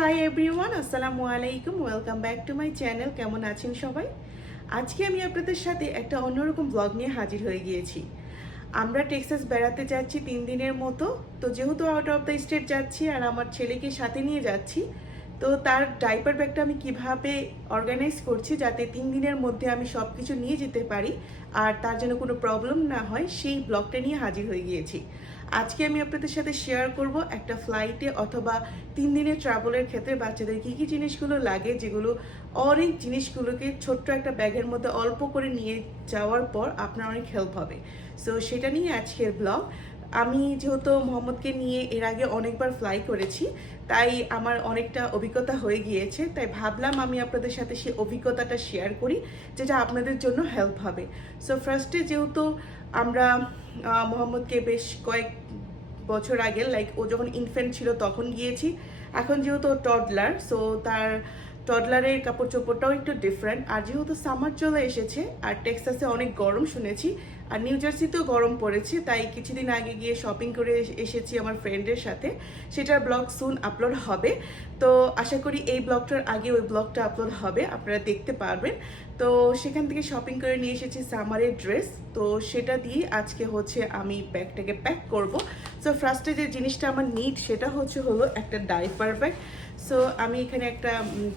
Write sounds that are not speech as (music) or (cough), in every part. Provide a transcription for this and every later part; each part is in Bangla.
হাই এভরিওয়ান আসসালামু আলাইকুম welcome back to my channel কেমন আছেন সবাই? আজকে আমি আপনাদের সাথে একটা অন্যরকম ব্লগ নিয়ে হাজির হয়ে গিয়েছি। আমরা টেক্সাস বেড়াতে যাচ্ছি তিন দিনের মতো। তো যেহেতু আউট অফ দ্য স্টেট যাচ্ছি আর আমার ছেলেকে সাথে নিয়ে যাচ্ছি, তো তার ডাইপার ব্যাগটা আমি কীভাবে অর্গানাইজ করছি যাতে তিন দিনের মধ্যে আমি সব কিছু নিয়ে যেতে পারি আর তার যেন কোনো প্রবলেম না হয়, সেই ব্লগটা নিয়ে হাজির হয়ে গিয়েছি। আজকে আমি আপনাদের সাথে শেয়ার করব একটা ফ্লাইটে অথবা তিন দিনের ট্রাভেলের ক্ষেত্রে বাচ্চাদের কী কী জিনিসগুলো লাগে, যেগুলো অনেক জিনিসগুলোকে ছোট্ট একটা ব্যাগের মধ্যে অল্প করে নিয়ে যাওয়ার পর আপনার অনেক হেল্প হবে। সো সেটা নিয়ে আজকের ব্লগ আমি যেহেতু মোহাম্মদকে নিয়ে এর আগে অনেকবার ফ্লাই করেছি, তাই আমার অনেকটা অভিজ্ঞতা হয়ে গিয়েছে, তাই ভাবলাম আমি আপনাদের সাথে সেই অভিজ্ঞতাটা শেয়ার করি, যেটা আপনাদের জন্য হেল্প হবে। সো ফার্স্টে যেহেতু আমরা মোহাম্মদকে বেশ কয়েক বছর আগে লাইক ও যখন ইনফেন্ট ছিল তখন গিয়েছি। এখন যেহেতু টডলার সো তার টডলারের কাপড় চোপড়টাও একটু ডিফারেন্ট আর যেহেতু সামার চলে এসেছে, আর টেক্সাসে অনেক গরম শুনেছি আর নিউ জার্সিতেও গরম পড়েছে, তাই কিছুদিন আগে গিয়ে শপিং করে এসেছি আমার ফ্রেন্ডের সাথে। সেটার ব্লগ সুন আপলোড হবে। তো আশা করি এই ব্লগটার আগে ওই ব্লগটা আপলোড হবে, আপনারা দেখতে পারবেন। তো সেখান থেকে শপিং করে নিয়ে এসেছি সামারের ড্রেস তো সেটা দিয়ে আজকে হচ্ছে আমি ব্যাগটাকে প্যাক করব। সো ফার্স্টে যে জিনিসটা আমার নিড সেটা হচ্ছে হলো একটা ডাইপার ব্যাগ সো আমি এখানে একটা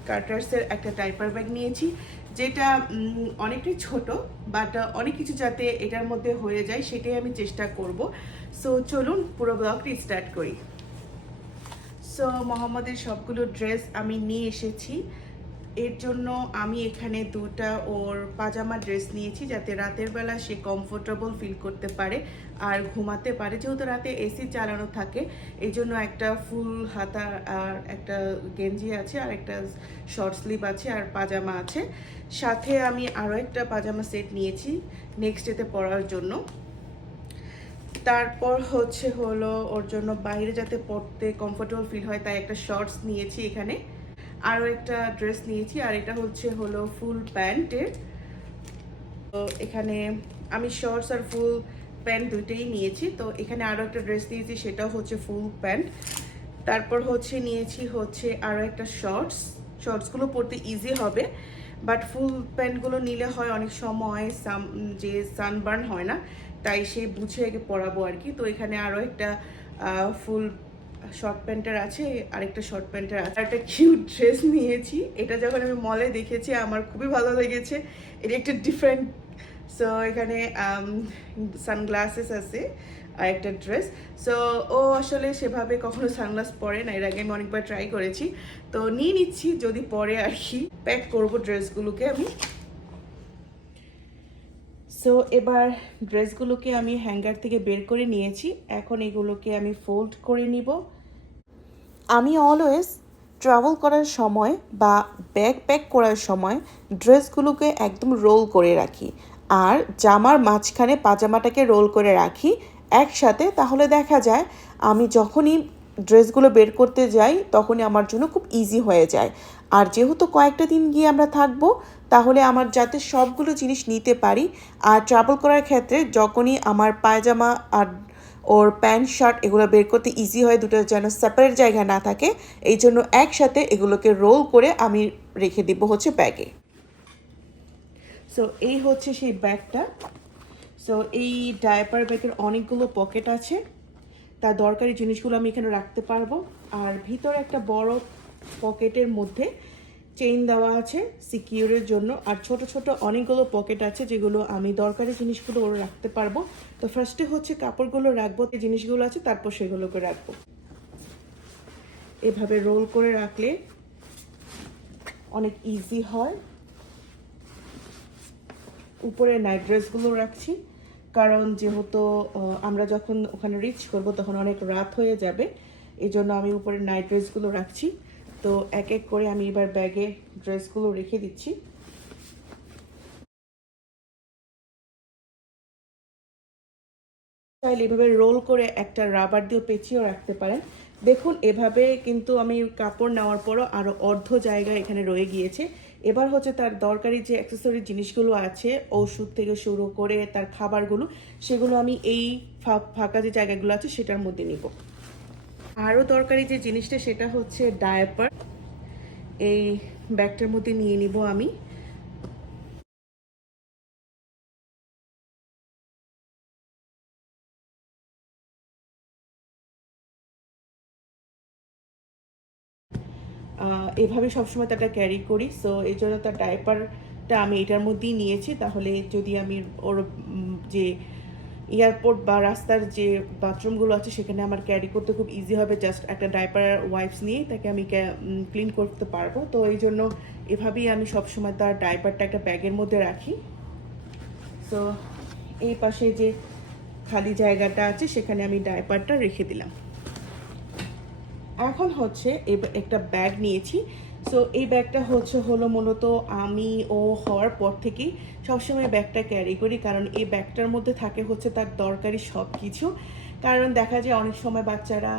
কার্টার্সের একটা ডাইপার ব্যাগ নিয়েছি। যেটা অনেকটাই ছোট বাট অনেক কিছু যাতে এটার মধ্যে হয়ে যায়, সেটাই আমি চেষ্টা করব। সো চলুন পুরো ব্লগটি স্টার্ট করি। সো মোহাম্মদের সবগুলো ড্রেস আমি নিয়ে এসেছি। এর জন্য আমি এখানে দুটা ওর পাজামা ড্রেস নিয়েছি যাতে রাতের বেলা সে কমফোর্টেবল ফিল করতে পারে আর ঘুমাতে পারে, যেহেতু রাতে এসি চালানো থাকে। এই জন্য একটা ফুল হাতা আর একটা গেঞ্জি আছে আর একটা শর্ট স্লিভ আছে আর পাজামা আছে। সাথে আমি আরও একটা পাজামা সেট নিয়েছি নেক্সট ডেতে পরার জন্য। তারপর হচ্ছে হলো ওর জন্য বাইরে যাতে পড়তে কমফোর্টেবল ফিল হয়, তাই একটা শর্টস নিয়েছি এখানে। আরও একটা ড্রেস নিয়েছি, আর এটা হচ্ছে হলো ফুল প্যান্টের তো এখানে আমি শর্টস আর ফুল প্যান্ট দুইটাই নিয়েছি, তো এখানে আরও একটা ড্রেস নিয়েছি, সেটাও হচ্ছে ফুল প্যান্ট তারপর হচ্ছে নিয়েছি হচ্ছে আরও একটা শর্টস শর্টসগুলো পরতে ইজি হবে বাট ফুল প্যান্টগুলো নিলে হয় অনেক সময় সাম যে সানবার্ন হয় না, তাই সে বুঝে আগে পরাবো আর কি। তো এখানে আরও একটা ফুল শর্ট প্যান্টের আছে, আরেকটা শর্ট প্যান্টের আছে। একটা কিউট ড্রেস নিয়েছি, এটা যখন আমি মলে দেখেছি, আমার খুবই ভালো লেগেছে। এটা একটা ডিফারেন্ট সো এখানে সানগ্লাসেস আছে, আর একটা ড্রেস সো ও আসলে সেভাবে কখনো সানগ্লাস পরে না, এর আগে আমি অনেকবার ট্রাই করেছি। তো নিয়ে নিচ্ছি, যদি পরে আর কি। প্যাক করব ড্রেসগুলোকে আমি। সো এবার ড্রেসগুলোকে আমি হ্যাঙ্গার থেকে বের করে নিয়েছি। এখন এগুলোকে আমি ফোল্ড করে নিব। আমি অলওয়েজ ট্রাভেল করার সময় বা ব্যাগ প্যাক করার সময় ড্রেসগুলোকে একদম রোল করে রাখি। আর জামার মাঝখানে পাজামাটাকে রোল করে রাখি একসাথে, তাহলে দেখা যায় আমি যখনই ড্রেসগুলো বের করতে যাই, তখনই আমার জন্য খুব ইজি হয়ে যায়। আর যেহেতু কয়েকটা দিন গিয়ে আমরা থাকব, তাহলে আমার যাতে সবগুলো জিনিস নিতে পারি, আর ট্রাভেল করার ক্ষেত্রে যখনই আমার পায়জামা আর ওর প্যান্ট, শার্ট এগুলো বের করতে ইজি হয়, দুটো যেন সেপারেট জায়গা না থাকে। এই জন্য একসাথে এগুলোকে রোল করে আমি রেখে দিব হচ্ছে ব্যাগে সো এই হচ্ছে সেই ব্যাগটা সো এই ডায়াপার ব্যাগের অনেকগুলো পকেট আছে। তার দরকারি জিনিসগুলো আমি এখানে রাখতে পারব। আর ভিতরে একটা বড় পকেটের মধ্যে চেইন দেওয়া আছে সিকিউরের জন্য। আর ছোট ছোট অনেকগুলো পকেট আছে যেগুলো আমি দরকারি জিনিসগুলো ওরা রাখতে পারব। তো ফার্স্টে হচ্ছে কাপড়গুলো রাখব, যে জিনিসগুলো আছে তারপর সেগুলোকে রাখব। এভাবে রোল করে রাখলে অনেক ইজি হয়। উপরে নাইট ড্রেসগুলো রাখছি। কারণ যেহেতু আমরা যখন ওখানে রিচ করব তখন অনেক রাত হয়ে যাবে। এই জন্য আমি উপরে নাইট ড্রেসগুলো রাখছি। তো এক এক করে আমি এবার ব্যাগে ড্রেসগুলো রেখে দিচ্ছি। চাইলে এভাবে রোল করে একটা রাবার দিয়ে পেঁচিয়েও রাখতে পারেন। দেখুন, এভাবে কিন্তু আমি কাপড় নেওয়ার পরও আরও অর্ধ জায়গা এখানে রয়ে গিয়েছে। এবার হচ্ছে তার দরকারি যে অ্যাক্সেসরি জিনিসগুলো আছে, ওষুধ থেকে শুরু করে তার খাবারগুলো, সেগুলো আমি এই ফাঁকা যে জায়গাগুলো আছে সেটার মধ্যে নিব। আরও দরকারি যে জিনিসটা সেটা হচ্ছে ডায়াপার এই ব্যাগটার মধ্যে নিয়ে নিব আমি। এভাবে সবসময় তাটা ক্যারি করি। সো এই জন্য তার ডাইপারটা আমি এটার মধ্যেই নিয়েছি। তাহলে যদি আমি ওর যে এয়ারপোর্ট বা রাস্তার যে বাথরুমগুলো আছে, সেখানে আমার ক্যারি করতে খুব ইজি হবে। জাস্ট একটা ডাইপার ওয়াইপস নিয়ে তাকে আমি ক্লিন করতে পারব। তো এই জন্য এভাবেই আমি সবসময় তার ডাইপারটা একটা ব্যাগের মধ্যে রাখি। সো এই পাশে যে খালি জায়গাটা আছে, সেখানে আমি ডাইপারটা রেখে দিলাম। এখন হচ্ছে একটা ব্যাগ নিয়েছি। সো এই ব্যাগটা হচ্ছে, হলো মূলত আমি ও হওয়ার পর থেকেই সবসময় ব্যাগটা ক্যারি করি। কারণ এই ব্যাগটার মধ্যে থাকে হচ্ছে তার দরকারি সব কিছু কারণ দেখা যায় অনেক সময় বাচ্চারা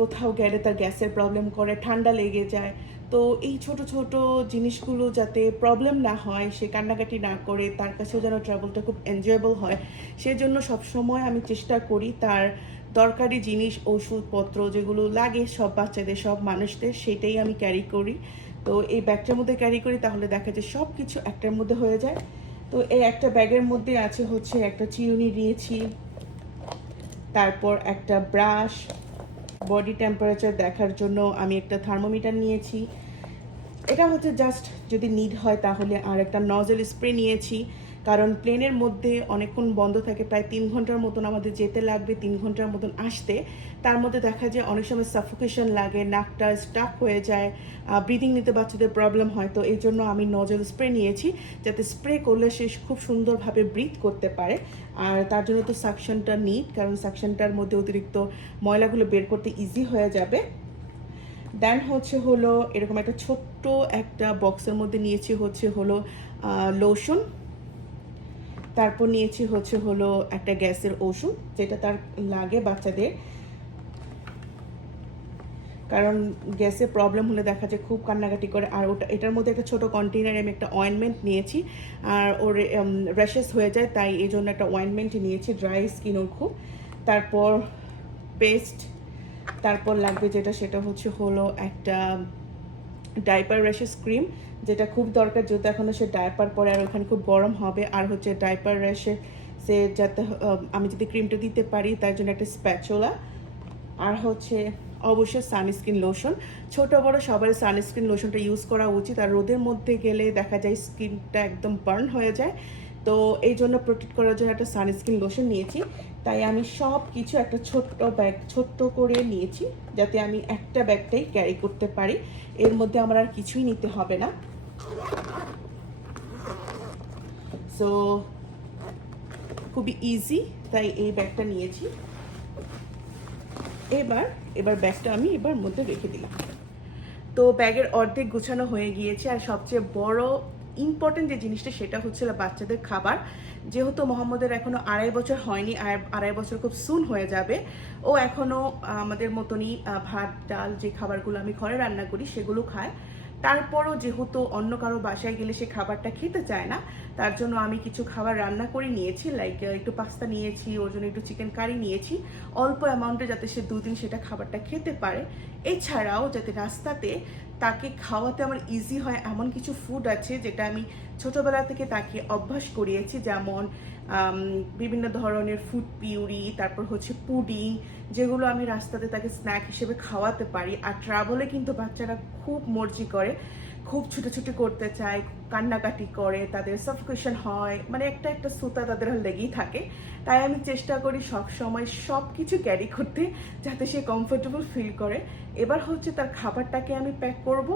কোথাও গেলে তার গ্যাসের প্রবলেম করে, ঠান্ডা লেগে যায়। তো এই ছোট ছোট জিনিসগুলো যাতে প্রবলেম না হয়, সে কান্নাকাটি না করে, তার কাছেও যেন ট্রাভেলটা খুব এনজয়েবল হয়, সেজন্য সবসময় আমি চেষ্টা করি তার দরকারি জিনিস, ওষুধপত্র যেগুলো লাগে সব বাচ্চাদের, সব মানুষদের, সেটাই আমি ক্যারি করি। তো এই ব্যাগটার মধ্যে ক্যারি করি, তাহলে দেখা যায় সব কিছু একটার মধ্যে হয়ে যায়। তো এই একটা ব্যাগের মধ্যে আছে হচ্ছে একটা চিরুনি নিয়েছি তারপর একটা ব্রাশ বডি টেম্পারেচার দেখার জন্য আমি একটা থার্মোমিটার নিয়েছি। এটা হচ্ছে জাস্ট যদি নিড হয় তাহলে আর একটা নজেল স্প্রে নিয়েছি। কারণ প্লেনের মধ্যে অনেকক্ষণ বন্ধ থাকে, প্রায় তিন ঘণ্টার মতন আমাদের যেতে লাগবে, তিন ঘণ্টার মতন আসতে। তার মধ্যে দেখা যায় অনেক সময় সাফোকেশন লাগে, নাকটা স্টাক হয়ে যায় ব্রিদিং নিতে বাচ্চাদের প্রবলেম হয়। তো এই জন্য আমি নজল স্প্রে নিয়েছি, যাতে স্প্রে করলে সে খুব সুন্দরভাবে ব্রিথ করতে পারে। আর তার জন্য তো সাকশনটা নিট কারণ সাকশনটার মধ্যে অতিরিক্ত ময়লাগুলো বের করতে ইজি হয়ে যাবে। দেন হচ্ছে হলো, এরকম একটা ছোট্ট একটা বক্সের মধ্যে নিয়েছি, হচ্ছে হলো লোশন তারপর নিয়েছি হচ্ছে হলো একটা গ্যাসের ওষুধ, যেটা তার লাগে বাচ্চাদের। কারণ গ্যাসের প্রবলেম হলে দেখা যায় খুব কান্নাকাটি করে। আর ওটা, এটার মধ্যে একটা ছোট কন্টেনারে আমি একটা অয়েনমেন্ট নিয়েছি। আর ওর র্যাশেস হয়ে যায়, তাই এই জন্য একটা অয়েনমেন্ট নিয়েছি ড্রাই স্কিন ওর খুব। তারপর পেস্ট তারপর লাগবে যেটা, সেটা হচ্ছে হলো একটা ডাইপার র্যাশেস ক্রিম যেটা খুব দরকার যেহেতু এখনও সে ডাইপার পরে আর ওখানে খুব গরম হবে। আর হচ্ছে ডাইপার র্যাশে সে যাতে আমি যদি ক্রিমটা দিতে পারি, তার জন্য একটা স্প্যাচোলা আর হচ্ছে অবশ্যই সানস্ক্রিন লোশন ছোট বড় সবার সানস্ক্রিন লোশনটা ইউজ করা উচিত। আর রোদের মধ্যে গেলে দেখা যায় স্কিনটা একদম বার্ন হয়ে যায়। তো এই জন্য প্রোটেক্ট করার জন্য একটা সানস্ক্রিন লোশন নিয়েছি। তাই আমি সব কিছু একটা ছোট্ট ব্যাগ ছোট্ট করে নিয়েছি যাতে আমি একটা ব্যাগটাই ক্যারি করতে পারি। এর মধ্যে আমার আর কিছুই নিতে হবে না। সো খুবই ইজি তাই এই ব্যাগটা নিয়েছি। এবার এবার ব্যাগটা আমি এবার মধ্যে রেখে দিলাম। তো ব্যাগের অর্ধেক গুছানো হয়ে গিয়েছে, আর সবচেয়ে বড় ইম্পর্টেন্ট যে জিনিসটা সেটা হচ্ছে বাচ্চাদের খাবার। যেহেতু মোহাম্মদের এখনও আড়াই বছর হয়নি আড়াই বছর খুব সুন হয়ে যাবে, ও এখনও আমাদের মতনই ভাত, ডাল যে খাবারগুলো আমি ঘরে রান্না করি সেগুলো খায়। তারপরও যেহেতু অন্য কারও বাসায় গেলে সে খাবারটা খেতে চায় না, তার জন্য আমি কিছু খাবার রান্না করে নিয়েছি লাইক একটু পাস্তা নিয়েছি, ওর জন্য একটু চিকেন কারি নিয়েছি। অল্প অ্যামাউন্টে যাতে সে দুদিন সেটা খাবারটা খেতে পারে। এছাড়াও যাতে রাস্তাতে তাকে খাওয়াতে আমার ইজি হয়, এমন কিছু ফুড আছে যেটা আমি ছোটবেলা থেকে তাকে অভ্যাস করিয়েছি, যেমন বিভিন্ন ধরনের ফুড পিউরি তারপর হচ্ছে পুডিং যেগুলো আমি রাস্তাতে তাকে স্ন্যাক হিসেবে খাওয়াতে পারি। আর ট্রাভেলে কিন্তু বাচ্চারা খুব মর্জি করে, খুব ছুটোছুটি করতে চায় কান্নাকাটি করে, তাদের সাফিকেশন হয় মানে একটা একটা সুতা তাদের লেগেই থাকে। তাই আমি চেষ্টা করি সব সময় সব কিছু ক্যারি করতে, যাতে সে কমফোর্টেবল ফিল করে। এবার হচ্ছে তার খাবারটাকে আমি প্যাক করব।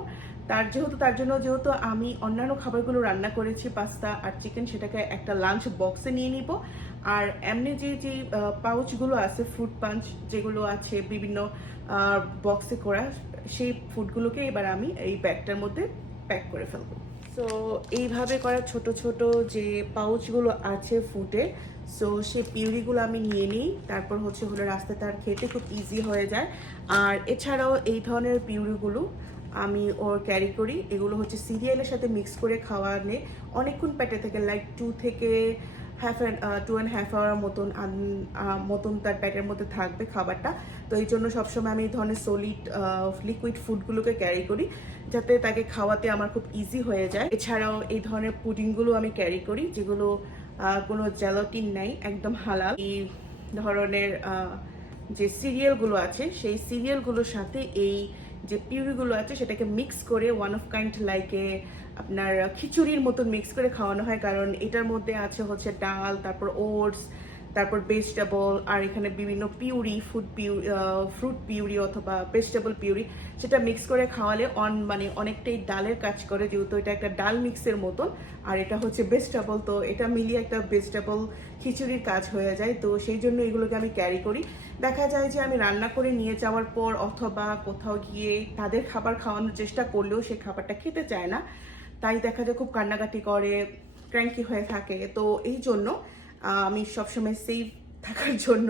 তার যেহেতু, তার জন্য যেহেতু আমি অন্যান্য খাবারগুলো রান্না করেছি পাস্তা আর চিকেন সেটাকে একটা লাঞ্চ বক্সে নিয়ে নিব। আর এমনি যে যে পাউচগুলো আছে ফুড পাঞ্চ যেগুলো আছে, বিভিন্ন বক্সে করা, সেই ফুডগুলোকে এবার আমি এই ব্যাগটার মধ্যে প্যাক করে ফেলব। সো এইভাবে করা ছোট ছোট যে পাউচগুলো আছে ফুটে সো সে পিউরিগুলো আমি নিয়ে নিই। তারপর হচ্ছে হলো রাস্তায় তার খেতে খুব ইজি হয়ে যায়। আর এছাড়াও এই ধরনের পিউরিগুলো আমি ওর ক্যারি করি। এগুলো হচ্ছে সিরিয়ালের সাথে মিক্স করে খাওয়ালে অনেকক্ষণ পেটে থেকে লাইক টু থেকে half and two and half hour মতন মতন তার প্যাটের মধ্যে থাকবে খাবারটা। তো এই জন্য সবসময় আমি এই ধরনের সলিড লিকুইড ফুডগুলোকে ক্যারি করি, যাতে তাকে খাওয়াতে আমার খুব ইজি হয়ে যায়। এছাড়াও এই ধরনের পুডিংগুলো আমি ক্যারি করি, যেগুলো কোনো জ্যালটিন নাই, একদম হালাল। এই ধরনের যে সিরিয়ালগুলো আছে, সেই সিরিয়ালগুলোর সাথে এই যে পিউরিগুলো আছে সেটাকে মিক্স করে ওয়ান অফ কাইন্ড লাইকে আপনার খিচুড়ির মতন মিক্স করে খাওয়ানো হয়। কারণ এটার মধ্যে আছে হচ্ছে ডাল, তারপর ওটস তারপর ভেজিটেবল আর এখানে বিভিন্ন puree food puree fruit puree অথবা ভেজিটেবল পিউরি, সেটা মিক্স করে খাওয়ালে অন মানে অনেকটাই ডালের কাজ করে, যেহেতু এটা একটা ডাল মিক্সের মতন, আর এটা হচ্ছে ভেজিটেবল তো এটা মিলিয়ে একটা ভেজিটেবল খিচুড়ির কাজ হয়ে যায়, তো সেই জন্য এগুলোকে আমি ক্যারি করি। দেখা যায় যে আমি রান্না করে নিয়ে যাওয়ার পর অথবা কোথাও গিয়ে তাদের খাবার খাওয়ানোর চেষ্টা করলেও সেই খাবারটা খেতে চায় না, তাই দেখা যায় খুব কান্নাকাটি করে ক্র্যাঙ্কি হয়ে থাকে, তো এই জন্য আমি সবসময় সেফ থাকার জন্য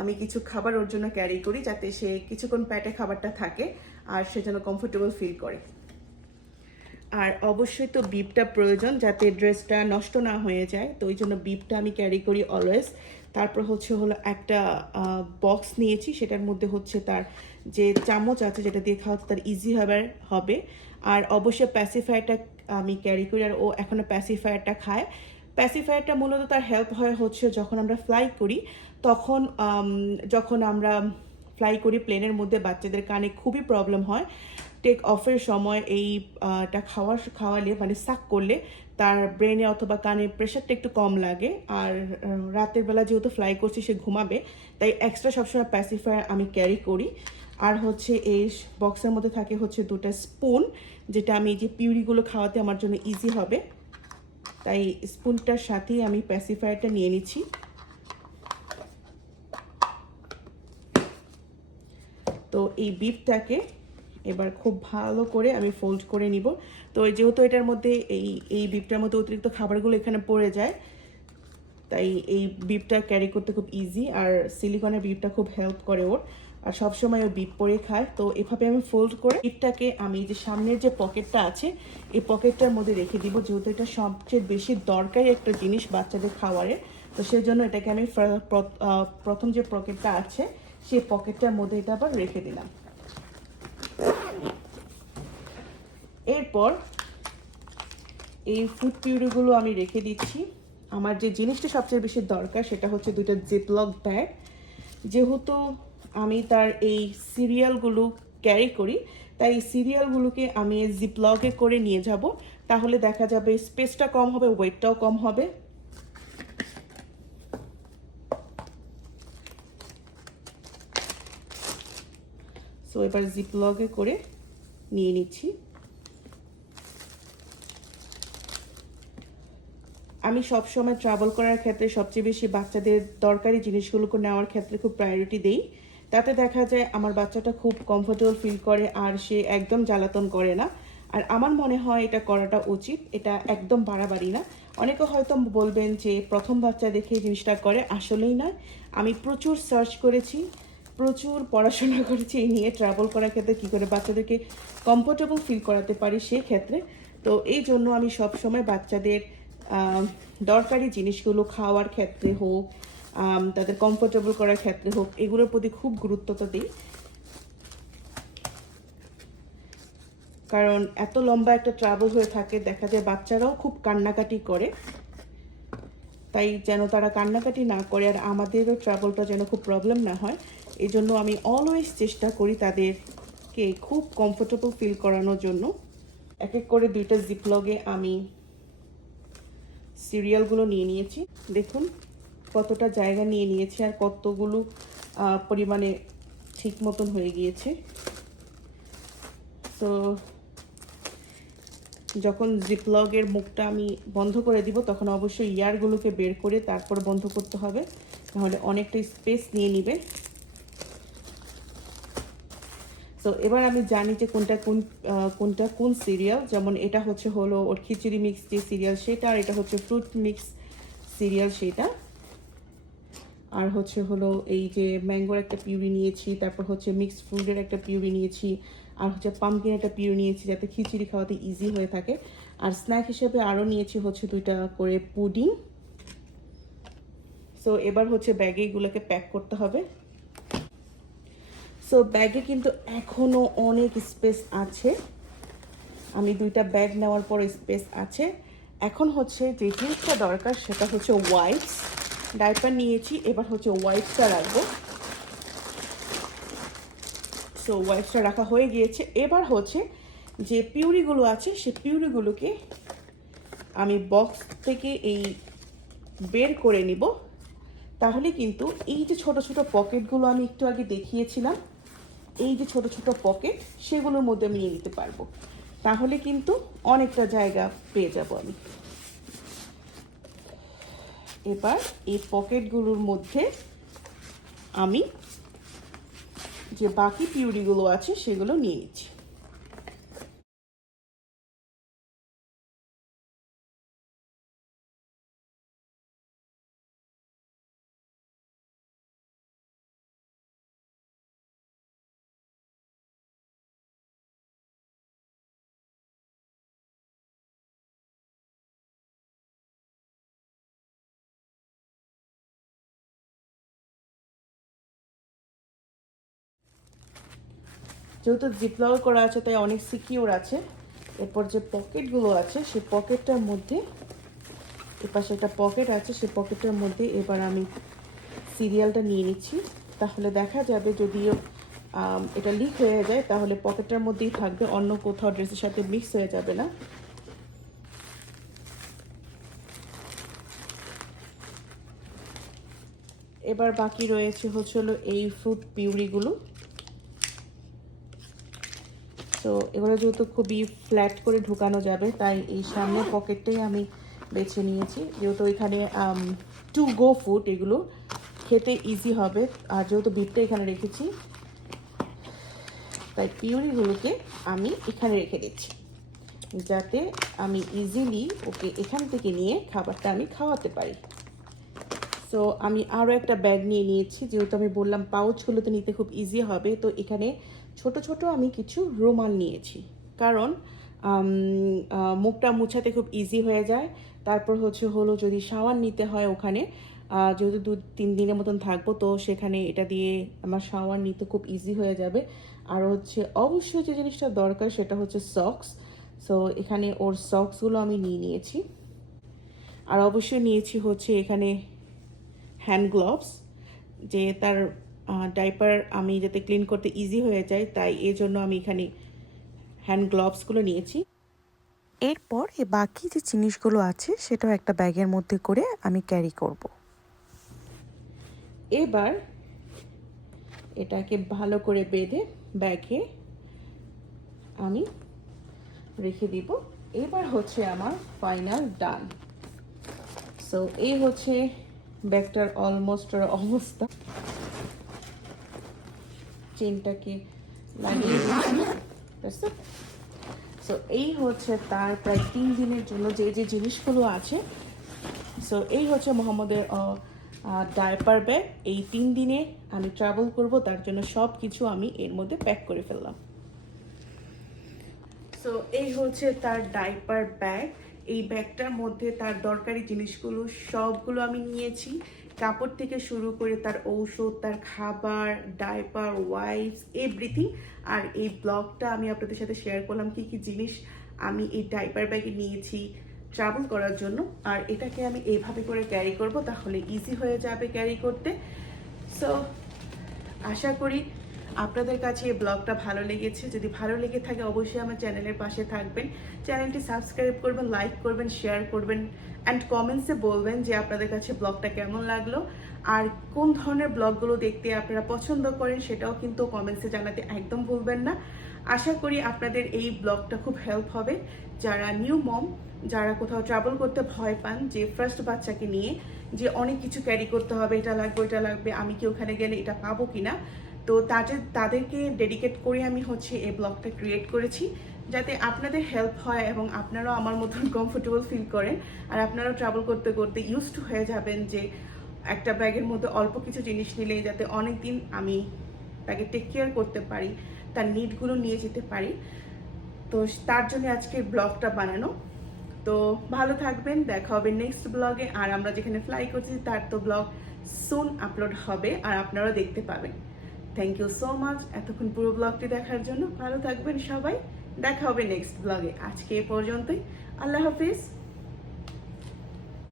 আমি কিছু খাবার ওর জন্য ক্যারি করি যাতে সে কিছুক্ষণ প্যাটে খাবারটা থাকে আর সে যেন কমফোর্টেবল ফিল করে। আর অবশ্যই তো বিপটা প্রয়োজন যাতে ড্রেসটা নষ্ট না হয়ে যায়, তো ওই জন্য বিপটা আমি ক্যারি করি অলওয়েজ তারপর হচ্ছে হলো একটা বক্স নিয়েছি, সেটার মধ্যে হচ্ছে তার যে চামচ আছে যেটা দিয়ে খাওয়াতে তার ইজি হবে হবে। আর অবশ্যই প্যাসিফায়ারটা আমি ক্যারি করি, আর ও এখনও প্যাসিফায়ারটা খায়। প্যাসিফায়ারটা মূলত তার হেল্প হয় হচ্ছে যখন আমরা ফ্লাই করি, তখন যখন আমরা ফ্লাই করি প্লেনের মধ্যে বাচ্চাদের কানে খুবই প্রবলেম হয়। টেক অফের সময় এইটা খাওয়ার খাওয়ালে মানে সাক করলে তার ব্রেনে অথবা কানে প্রেশারটা একটু কম লাগে। আর রাতের বেলা যেহেতু ফ্লাই করছি সে ঘুমাবে, তাই এক্সট্রা সবসময় প্যাসিফায়ার আমি ক্যারি করি। আর হচ্ছে এই বক্সের মধ্যে থাকে হচ্ছে দুটো স্পুন যেটা আমি যে পিউরিগুলো খাওয়াতে আমার জন্য ইজি হবে। তাই স্পুনটার সাথেই আমি প্যাসিফায়ারটা নিয়ে নিচ্ছি। তো এই বিপটাকে এবার খুব ভালো করে আমি ফোল্ড করে নিব। তো যেহেতু এটার মধ্যে এই এই বিপটার মধ্যে অতিরিক্ত খাবারগুলো এখানে পড়ে যায়, তাই এই বিপটা ক্যারি করতে খুব ইজি আর সিলিকনের বিপটা খুব হেল্প করে ওর। আর সবসময় ও বিপ পরে খায়। তো এভাবে আমি ফোল্ড করে বিপটাকে আমি যে সামনের যে পকেটটা আছে, এই পকেটটার মধ্যে রেখে দিব। যেহেতু এটা সবচেয়ে বেশি দরকারি একটা জিনিস বাচ্চাদের খাবারের তো সেই জন্য এটাকে আমি প্রথম যে পকেটটা আছে, সেই পকেটটার মধ্যে এটা আবার রেখে দিলাম। এরপর এই ফুড পিউরিগুলো আমি রেখে দিচ্ছি। আমার যে জিনিসটা সবচেয়ে বেশি দরকার, সেটা হচ্ছে দুইটা জিপলক ব্যাগ যেহেতু আমি তার এই সিরিয়ালগুলো ক্যারি করি। তাই এই সিরিয়ালগুলোকে আমি জিপলকে করে নিয়ে যাব। তাহলে দেখা যাবে স্পেসটা কম হবে ওয়েটটাও কম হবে। সো এবার জিপলকে করে নিয়ে নিচ্ছি। আমি সবসময় ট্রাভেল করার ক্ষেত্রে সবচেয়ে বেশি বাচ্চাদের দরকারি জিনিসগুলোকে নেওয়ার ক্ষেত্রে খুব প্রায়োরিটি দেই। তাতে দেখা যায় আমার বাচ্চাটা খুব কমফোর্টেবল ফিল করে আর সে একদম জ্বালাতন করে না। আর আমার মনে হয় এটা করাটা উচিত, এটা একদম বাড়াবাড়ি না। অনেকে হয়তো বলবেন যে প্রথম বাচ্চা দেখে জিনিসটা করে, আসলেই না আমি প্রচুর সার্চ করেছি, প্রচুর পড়াশোনা (laughs) করেছি, এই নিয়ে ট্রাভেল করার ক্ষেত্রে কী করে বাচ্চাদেরকে কমফোর্টেবল ফিল করাতে পারি সেই ক্ষেত্রে। তো এই জন্য আমি সবসময় বাচ্চাদের দরকারি জিনিসগুলো খাওয়ার ক্ষেত্রে হোক তাদের কমফোর্টেবল করার ক্ষেত্রে হোক, এগুলোর প্রতি খুব গুরুত্বটা দিই। কারণ এত লম্বা একটা ট্রাভেল হয়ে থাকে, দেখা যায় বাচ্চারাও খুব কান্নাকাটি করে। তাই যেন তারা কান্নাকাটি না করে আর আমাদেরও ট্রাভেলটা যেন খুব প্রবলেম না হয়। এই জন্য আমি অলওয়েজ চেষ্টা করি তাদেরকে খুব কমফোর্টেবল ফিল করানোর জন্য। এক এক করে দুইটা জিপলগে আমি সিরিয়ালগুলো নিয়ে নিয়েছি। দেখুন। কতটা জায়গা নিয়ে নিয়েছে আর কতগুলো পরিমাণে ঠিক মতন হয়ে গিয়েছে। তো যখন জিপলগের মুখটা আমি বন্ধ করে দিব, তখন অবশ্যই ইয়ারগুলোকে বের করে তারপর বন্ধ করতে হবে। তাহলে অনেকটা স্পেস নিয়ে নিবে। তো এবার আমি জানি যে কোনটা কোন কোনটা কোন সিরিয়াল। যেমন এটা হচ্ছে হলো ওর খিচুড়ি মিক্স যে সিরিয়াল সেটা, আর এটা হচ্ছে ফ্রুট মিক্স সিরিয়াল সেটা। আর হচ্ছে হলো এই যে ম্যাঙ্গোর একটা পিউরি নিয়েছি, তারপর হচ্ছে মিক্সড ফ্রুটের একটা পিউরি নিয়েছি, আর হচ্ছে পাম্পকিন একটা পিউরি নিয়েছি যাতে খিচুড়ি খাওয়াতে ইজি হয়ে থাকে। আর স্ন্যাক হিসেবে আরও নিয়েছি হচ্ছে দুইটা করে পুডিং। সো এবার হচ্ছে ব্যাগে এগুলোকে প্যাক করতে হবে। সো ব্যাগে কিন্তু এখনও অনেক স্পেস আছে। আমি দুইটা ব্যাগ নেওয়ার পর স্পেস আছে। এখন হচ্ছে যে জিনিসটা দরকার সেটা হচ্ছে ওয়াইপস ডাইপার নিয়েছি, এবার হচ্ছে ওয়াইপসটা রাখব। সো ওয়াইপসটা রাখা হয়ে গিয়েছে। এবার হচ্ছে যে পিউরিগুলো আছে, সে পিউরিগুলোকে আমি বক্স থেকে এই বের করে নিব। তাহলে কিন্তু এই যে ছোট ছোট পকেটগুলো আমি একটু আগে দেখিয়েছিলাম, এই যে ছোট ছোট পকেট, সেগুলোর মধ্যে আমি নিয়ে নিতে পারব। তাহলে কিন্তু অনেকটা জায়গা পেয়ে যাব আমি। এবার এই পকেটগুলোর মধ্যে আমি যে বাকি পিউরিগুলো আছে সেগুলো নিয়ে নিচ্ছি। যেহেতু জিপলক করা আছে, তাই অনেক সিকিওর আছে। এরপর যে পকেটগুলো আছে, সেই পকেটটার মধ্যে, এপাশে একটা পকেট আছে, সেই পকেটটার মধ্যে এবার আমি সিরিয়ালটা নিয়ে নিচ্ছি। তাহলে দেখা যাবে যদিও এটা লিক হয়ে যায়, তাহলে পকেটটার মধ্যেই থাকবে, অন্য কোথাও ড্রেসের সাথে মিক্স হয়ে যাবে না। এবার বাকি রয়েছে হচ্ছে হলো এই ফ্রুট পিউরিগুলো। তো এগুলো যেহেতু খুবই ফ্ল্যাট করে ঢুকানো যাবে, তাই এই সামনের পকেটটাই আমি বেছে নিয়েছি। যেহেতু এখানে টু গো ফুড এগুলো খেতে ইজি হবে। আর যেহেতু বিটটা এখানে রেখেছি, তাই পিউরিগুলোকে আমি এখানে রেখে দিচ্ছি। যাতে আমি ইজিলি ওকে এখান থেকে নিয়ে খাবারটা আমি খাওয়াতে পারি। সো আমি আরও একটা ব্যাগ নিয়ে নিয়েছি। যেহেতু আমি বললাম পাউচগুলোতে নিতে খুব ইজি হবে, তো এখানে ছোট ছোট আমি কিছু রুমাল নিয়েছি। কারণ মুখটা মুছাতে খুব ইজি হয়ে যায়। তারপর হচ্ছে হলো যদি শাওয়ার নিতে হয় ওখানে যেহেতু দু, তিন দিনের মতন থাকব, তো সেখানে এটা দিয়ে আমার শাওয়ার নিতে খুব ইজি হয়ে যাবে। আর হচ্ছে অবশ্যই যে জিনিসটা দরকার সেটা হচ্ছে সক্স সো এখানে ওর সক্সগুলো আমি নিয়ে নিয়েছি। আর অবশ্যই নিয়েছি হচ্ছে এখানে হ্যান্ড গ্লোভস যে তার ডাইপার আমি যাতে ক্লিন করতে ইজি হয়ে যায় তাই এই জন্য আমি এখানে হ্যান্ড গ্লোভসগুলো নিয়েছি। এরপর এ বাকি যে জিনিসগুলো আছে সেটাও একটা ব্যাগের মধ্যে করে আমি ক্যারি করব। এবার এটাকে ভালো করে বেঁধে ব্যাগে আমি রেখে দিব। এবার হচ্ছে আমার ফাইনাল ডান সো এই হচ্ছে ব্যাগটার অলমোস্ট অবস্থা। চেনটাকে লাগিয়ে সো এই হচ্ছে তার প্রায় তিন দিনের জন্য যে যে জিনিসগুলো আছে। সো এই হচ্ছে মোহাম্মদের ডায়পার ব্যাগ এই তিন দিনে আমি ট্রাভেল করব, তার জন্য সব কিছু আমি এর মধ্যে প্যাক করে ফেললাম। সো এই হচ্ছে তার ডাইপার ব্যাগ এই ব্যাগটার মধ্যে তার দরকারি জিনিসগুলো সবগুলো আমি নিয়েছি। কাপড় থেকে শুরু করে তার ঔষধ, তার খাবার ডাইপার ওয়াইপস এভরিথিং আর এই ব্লগটা আমি আপনাদের সাথে শেয়ার করলাম কি কি জিনিস আমি এই ডাইপার ব্যাগে নিয়েছি ট্রাভেল করার জন্য। আর এটাকে আমি এইভাবে করে ক্যারি করব, তাহলে ইজি হয়ে যাবে ক্যারি করতে। সো আশা করি আপনাদের কাছে এই ব্লগটা ভালো লেগেছে, যদি ভালো লেগে থাকে অবশ্যই আমার চ্যানেলের পাশে থাকবেন। চ্যানেলটি সাবস্ক্রাইব করবেন, লাইক করবেন, শেয়ার করবেন অ্যান্ড কমেন্টসে বলবেন যে আপনাদের কাছে ব্লগটা কেমন লাগল। আর কোন ধরনের ব্লগগুলো দেখতে আপনারা পছন্দ করেন সেটাও কিন্তু কমেন্টসে জানাতে একদম ভুলবেন না। আশা করি আপনাদের এই ব্লগটা খুব হেল্প হবে। যারা নিউ মম যারা কোথাও ট্রাভেল করতে ভয় পান, যে ফার্স্ট বাচ্চাকে নিয়ে যে অনেক কিছু ক্যারি করতে হবে, এটা লাগবে, ওইটা লাগবে, আমি কি ওখানে গেলে এটা পাবো কিনা তো তাদের তাদেরকে ডেডিকেট করে আমি হচ্ছে এই ব্লগটা ক্রিয়েট করেছি, যাতে আপনাদের হেল্প হয় এবং আপনারাও আমার মতন কমফোর্টেবল ফিল করেন। আর আপনারাও ট্রাভেল করতে করতে ইউজ টু হয়ে যাবেন যে একটা ব্যাগের মধ্যে অল্প কিছু জিনিস নিলেই যাতে অনেক দিন আমি তাকে টেক কেয়ার করতে পারি, তার নিডগুলো নিয়ে যেতে পারি। তো তার জন্য আজকের ব্লগটা বানানো। তো ভালো থাকবেন, দেখা হবে নেক্সট ব্লগে আর আমরা যেখানে ফ্লাই করছি, তার তো ব্লগ সুন আপলোড হবে, আর আপনারা দেখতে পাবেন। থ্যাংক ইউ সো মাচ এতক্ষণ পুরো ব্লগটি দেখার জন্য ভালো থাকবেন সবাই। দেখা হবে নেক্সট ব্লগে আজকে এ পর্যন্তই। আল্লাহ হাফিজ।